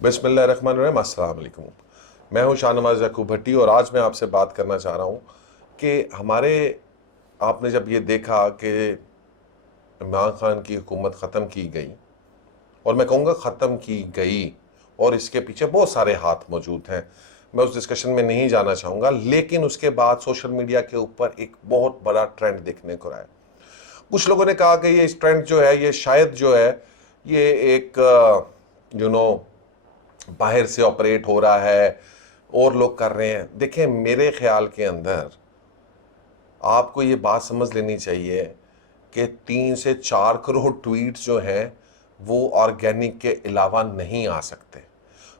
बिस्मिल्लाहिर्रहमानिर्रहीम, अस्सलाम वालेकुम। मैं हूं शाहनवाज याकूब भट्टी और आज मैं आपसे बात करना चाह रहा हूं कि आपने जब ये देखा कि इमरान खान की हुकूमत ख़त्म की गई, और मैं कहूँगा ख़त्म की गई और इसके पीछे बहुत सारे हाथ मौजूद हैं, मैं उस डिस्कशन में नहीं जाना चाहूँगा, लेकिन उसके बाद सोशल मीडिया के ऊपर एक बहुत बड़ा ट्रेंड देखने को आया। कुछ लोगों ने कहा कि ये इस ट्रेंड जो है ये शायद जो है ये एक बाहर से ऑपरेट हो रहा है और लोग कर रहे हैं। देखिए, मेरे ख्याल के अंदर आपको ये बात समझ लेनी चाहिए कि 3 से 4 करोड़ ट्वीट्स जो हैं वो ऑर्गेनिक के अलावा नहीं आ सकते।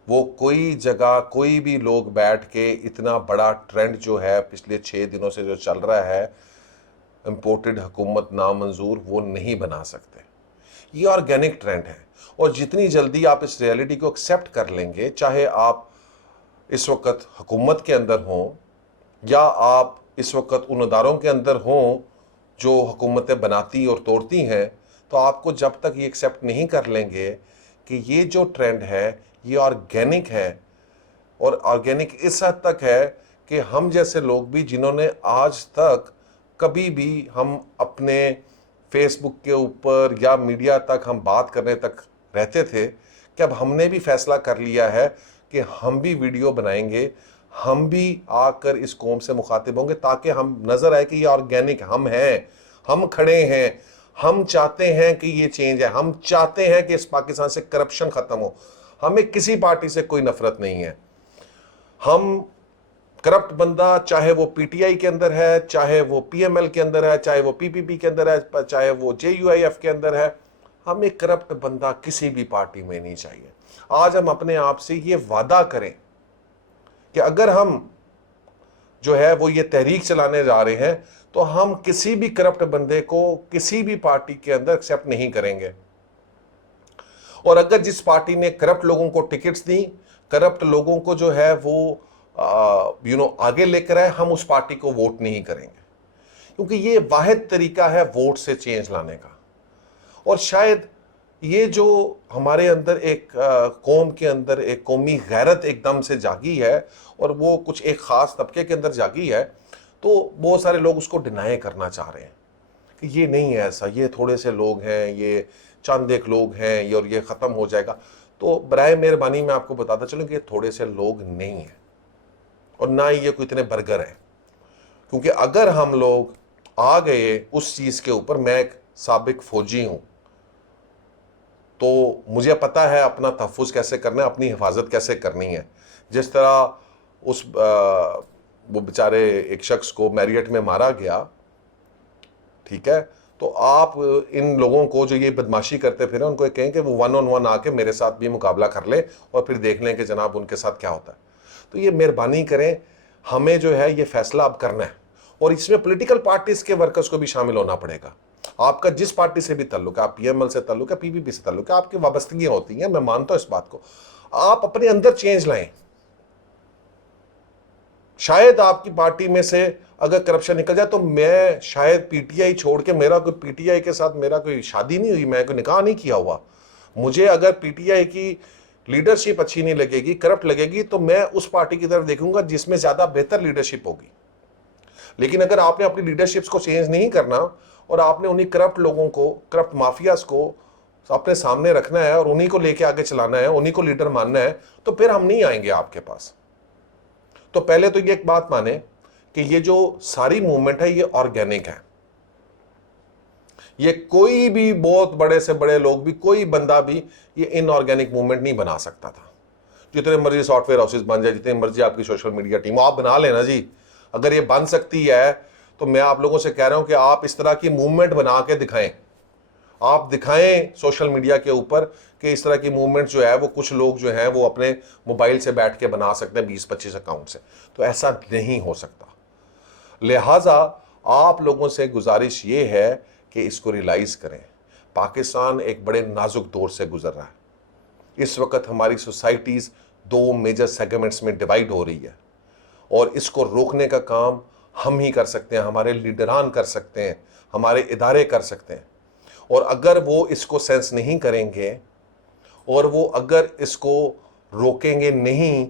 वो कोई जगह कोई भी लोग बैठ के इतना बड़ा ट्रेंड जो है पिछले 6 दिनों से जो चल रहा है, इम्पोर्टेड हुकूमत नामंजूर, वो नहीं बना सकते। ये ऑर्गेनिक ट्रेंड है और जितनी जल्दी आप इस रियलिटी को एक्सेप्ट कर लेंगे, चाहे आप इस वक्त हुकूमत के अंदर हों या आप इस वक्त उन अदारों के अंदर हों जो हुकूमतें बनाती और तोड़ती हैं, तो आपको जब तक ये एक्सेप्ट नहीं कर लेंगे कि ये जो ट्रेंड है ये ऑर्गेनिक है, और ऑर्गेनिक इस हद तक है कि हम जैसे लोग भी जिन्होंने आज तक कभी भी हम अपने फेसबुक के ऊपर या मीडिया तक हम बात करने तक रहते थे, कि अब हमने भी फैसला कर लिया है कि हम भी वीडियो बनाएंगे, हम भी आकर इस कौम से मुखातिब होंगे ताकि हम नज़र आए कि ये ऑर्गेनिक हम हैं, हम खड़े हैं, हम चाहते हैं कि ये चेंज है, हम चाहते हैं कि इस पाकिस्तान से करप्शन ख़त्म हो। हमें किसी पार्टी से कोई नफरत नहीं है। हम करप्ट बंदा, चाहे वो पीटीआई के अंदर है, चाहे वो पीएमएल के अंदर है, चाहे वो पीपीपी के अंदर है, चाहे वो जेयूआईएफ के अंदर है, हमें करप्ट बंदा किसी भी पार्टी में नहीं चाहिए। आज हम अपने आप से ये वादा करें कि अगर हम जो है वो ये तहरीक चलाने जा रहे हैं तो हम किसी भी करप्ट बंदे को किसी भी पार्टी के अंदर एक्सेप्ट नहीं करेंगे। और अगर जिस पार्टी ने करप्ट लोगों को टिकट्स दी, करप्ट लोगों को जो है वो आगे लेकर आए, हम उस पार्टी को वोट नहीं करेंगे, क्योंकि ये वाहिद तरीका है वोट से चेंज लाने का। और शायद ये जो हमारे अंदर एक कौम के अंदर एक कौमी गैरत एकदम से जागी है और वो कुछ एक ख़ास तबके के अंदर जागी है, तो बहुत सारे लोग उसको डिनाई करना चाह रहे हैं कि ये नहीं है ऐसा, ये थोड़े से लोग हैं, ये चंद एक लोग हैं, ये और ये ख़त्म हो जाएगा। तो बराए मेहरबानी मैं आपको बताता चलूँ कि ये थोड़े से लोग नहीं हैं और ना ही ये कोई इतने बर्गर हैं, क्योंकि अगर हम लोग आ गए उस चीज़ के ऊपर, मैं एक साबिक फौजी हूँ तो मुझे पता है अपना तहफ़्फ़ुज़ कैसे करना है, अपनी हिफाजत कैसे करनी है। जिस तरह वो बेचारे एक शख्स को मैरियट में मारा गया, ठीक है, तो आप इन लोगों को जो ये बदमाशी करते फिर उनको कहें कि वो 1-on-1 आके मेरे साथ भी मुकाबला कर ले और फिर देख लें कि जनाब उनके साथ क्या होता है। तो ये मेहरबानी करें, हमें जो है ये फैसला अब करना है और इसमें पॉलिटिकल पार्टीज के वर्कर्स को भी शामिल होना पड़ेगा। आपका जिस पार्टी से भी ताल्लुक है, आप पीएमएल से ताल्लुक है, पीपीपी से ताल्लुक है, आपकी वाबस्तगियां होती हैं, मैं मानता हूं इस बात को। आप अपने अंदर चेंज लाएं। शायद आपकी पार्टी में से अगर करप्शन निकल जाए तो मैं शायद पीटीआई छोड़ के, मेरा कोई पीटीआई के साथ मेरा कोई शादी नहीं हुई, मैं कोई निकाह नहीं किया हुआ, मुझे अगर पीटीआई की लीडरशिप अच्छी नहीं लगेगी, करप्ट लगेगी, तो मैं उस पार्टी की तरफ देखूंगा जिसमें ज्यादा बेहतर लीडरशिप होगी। लेकिन अगर आपने अपनी लीडरशिप्स को चेंज नहीं करना और आपने उन्हीं करप्ट लोगों को, करप्ट माफियाज को अपने सामने रखना है और उन्हीं को लेके आगे चलाना है, उन्हीं को लीडर मानना है, तो फिर हम नहीं आएंगे आपके पास। तो पहले तो ये एक बात माने कि ये जो सारी मूवमेंट है ये ऑर्गेनिक है। ये कोई भी बहुत बड़े से बड़े लोग भी, कोई बंदा भी ये इनऑर्गेनिक मूवमेंट नहीं बना सकता था। जितने मर्जी सॉफ्टवेयर हाउसेज बन जाए, जितने मर्जी आपकी सोशल मीडिया टीम आप बना लेना जी, अगर ये बन सकती है तो मैं आप लोगों से कह रहा हूं कि आप इस तरह की मूवमेंट बना के दिखाएं। आप दिखाएं सोशल मीडिया के ऊपर कि इस तरह की मूवमेंट जो है वो कुछ लोग जो हैं वो अपने मोबाइल से बैठ के बना सकते हैं 20-25 अकाउंट से। तो ऐसा नहीं हो सकता। लिहाजा आप लोगों से गुजारिश ये है कि इसको रियलाइज करें। पाकिस्तान एक बड़े नाजुक दौर से गुजर रहा है। इस वक्त हमारी सोसाइटीज 2 मेजर सेगमेंट्स में डिवाइड हो रही है और इसको रोकने का काम हम ही कर सकते हैं, हमारे लीडरान कर सकते हैं, हमारे इदारे कर सकते हैं। और अगर वो इसको सेंस नहीं करेंगे और वो अगर इसको रोकेंगे नहीं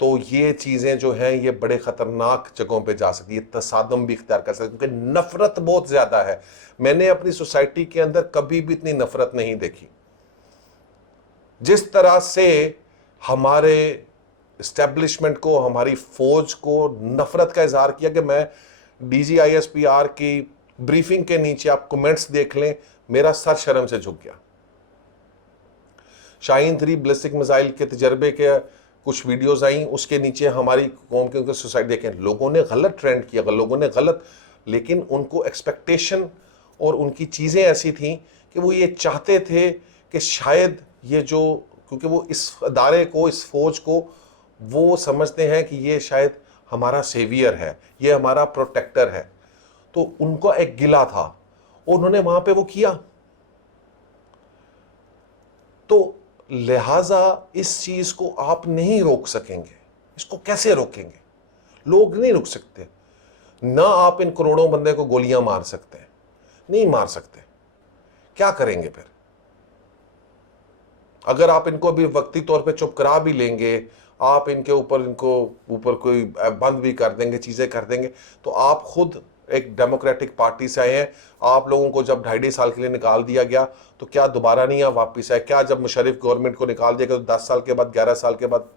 तो ये चीज़ें जो हैं ये बड़े ख़तरनाक जगहों पे जा सकती है, तसादम भी इख्तियार कर सकती है, क्योंकि नफ़रत बहुत ज़्यादा है। मैंने अपनी सोसाइटी के अंदर कभी भी इतनी नफ़रत नहीं देखी। जिस तरह से हमारे इस्टेब्लिशमेंट को, हमारी फौज को नफ़रत का इजहार किया कि मैं DGISPR की ब्रीफिंग के नीचे आप कमेंट्स देख लें, मेरा सर शर्म से झुक गया। शाहीन 3 बैलिस्टिक मिसाइल के तजर्बे के कुछ वीडियोस आई, उसके नीचे हमारी कौम के सोसाइटी देखें, लोगों ने गलत ट्रेंड किया, लोगों ने गलत, लेकिन उनको एक्सपेक्टेशन और उनकी चीज़ें ऐसी थी कि वो ये चाहते थे कि शायद ये जो, क्योंकि वो इस अदारे को, इस फौज को वो समझते हैं कि ये शायद हमारा सेवियर है, ये हमारा प्रोटेक्टर है, तो उनका एक गिला था, उन्होंने वहां पे वो किया। तो लिहाजा इस चीज को आप नहीं रोक सकेंगे। इसको कैसे रोकेंगे? लोग नहीं रुक सकते ना। आप इन करोड़ों बंदे को गोलियां मार सकते हैं? नहीं मार सकते। क्या करेंगे फिर? अगर आप इनको अभी वक्ती तौर पे चुप करा भी लेंगे, आप इनके ऊपर कोई बंद भी कर देंगे, चीजें कर देंगे, तो आप खुद एक डेमोक्रेटिक पार्टी से आए हैं। आप लोगों को जब 2.5 साल के लिए निकाल दिया गया तो क्या दोबारा नहीं आप वापिस आए? क्या जब मुशर्रफ गवर्नमेंट को निकाल दिया गया तो 10 साल के बाद, 11 साल के बाद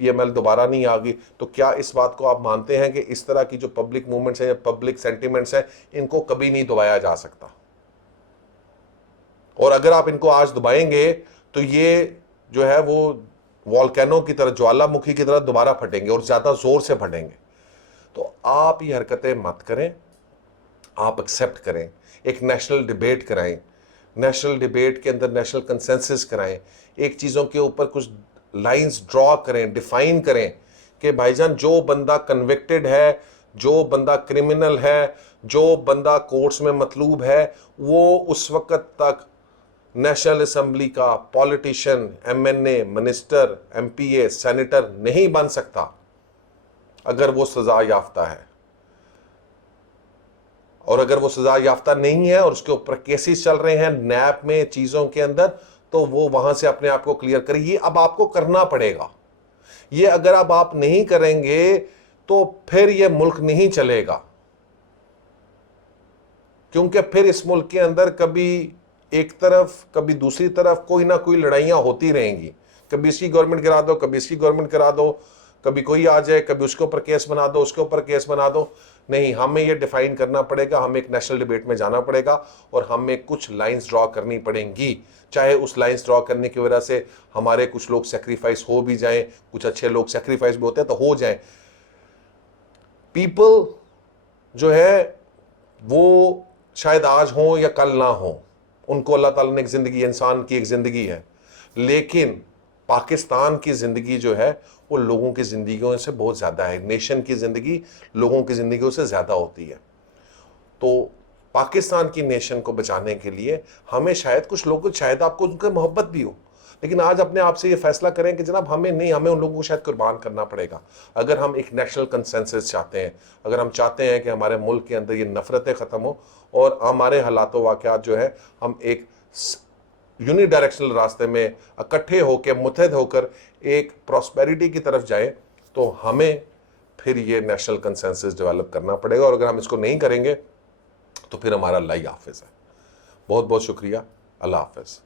PML दोबारा नहीं आ गई? तो क्या इस बात को आप मानते हैं कि इस तरह की जो पब्लिक मूवमेंट्स हैं या पब्लिक सेंटिमेंट्स हैं, इनको कभी नहीं दबाया जा सकता? और अगर आप इनको आज दबाएंगे तो ये जो है वो वॉल्केनो की तरह, ज्वालामुखी की तरह दोबारा फटेंगे और ज्यादा जोर से फटेंगे। तो आप ये हरकतें मत करें, आप एक्सेप्ट करें, एक नेशनल डिबेट कराएं, नेशनल डिबेट के अंदर नेशनल कंसेंसस कराएं, एक चीज़ों के ऊपर कुछ लाइंस ड्रॉ करें, डिफाइन करें कि भाईजान जो बंदा कन्विक्टेड है, जो बंदा क्रिमिनल है, जो बंदा कोर्ट्स में मतलूब है, वो उस वक्त तक नेशनल असेंबली का politician, MNA, minister, MPA, senator नहीं बन सकता अगर वो सजा याफ्ता है। और अगर वो सजा याफ्ता नहीं है और उसके ऊपर केसेस चल रहे हैं नैप में, चीजों के अंदर, तो वो वहां से अपने आप को क्लियर करे। ये अब आपको करना पड़ेगा। ये अगर अब आप नहीं करेंगे तो फिर ये मुल्क नहीं चलेगा, क्योंकि फिर इस मुल्क के अंदर कभी एक तरफ कभी दूसरी तरफ कोई ना कोई लड़ाइयां होती रहेंगी। कभी इसकी गवर्नमेंट गिरा दो, कभी इसकी गवर्नमेंट गिरा दो, कभी कोई आ जाए, कभी उसके ऊपर केस बना दो, उसके ऊपर केस बना दो। नहीं, हमें ये डिफाइन करना पड़ेगा, हमें एक नेशनल डिबेट में जाना पड़ेगा और हमें कुछ लाइंस ड्रॉ करनी पड़ेंगी। चाहे उस लाइंस ड्रॉ करने की वजह से हमारे कुछ लोग सेक्रीफाइस हो भी जाएं, कुछ अच्छे लोग सेक्रीफाइस भी होते हैं तो हो जाएं। पीपल जो है वो शायद आज हो या कल ना हो, उनको अल्लाह ताला ने एक जिंदगी, इंसान की एक जिंदगी है, लेकिन पाकिस्तान की जिंदगी जो है वो लोगों की जिंदगियों से बहुत ज्यादा है। नेशन की जिंदगी लोगों की जिंदगियों से ज्यादा होती है। तो पाकिस्तान की नेशन को बचाने के लिए हमें शायद कुछ लोगों, शायद आपको उनकी मोहब्बत भी हो, लेकिन आज अपने आप से ये फैसला करें कि जनाब हमें नहीं, हमें उन लोगों को शायद कुर्बान करना पड़ेगा। अगर हम एक नेशनल कंसेंसस चाहते हैं, अगर हम चाहते हैं कि हमारे मुल्क के अंदर ये नफरतें ख़त्म हो और हमारे हालात वाक़यात जो है हम एक यूनिडायरेक्शनल रास्ते में इकट्ठे होकर, मुत्तहद होकर एक प्रॉस्पेरिटी की तरफ जाएं, तो हमें फिर ये नेशनल कंसेंसस डेवलप करना पड़ेगा। और अगर हम इसको नहीं करेंगे तो फिर हमारा अल्लाह ही हाफिज़ है। बहुत बहुत शुक्रिया। अल्लाह हाफिज़।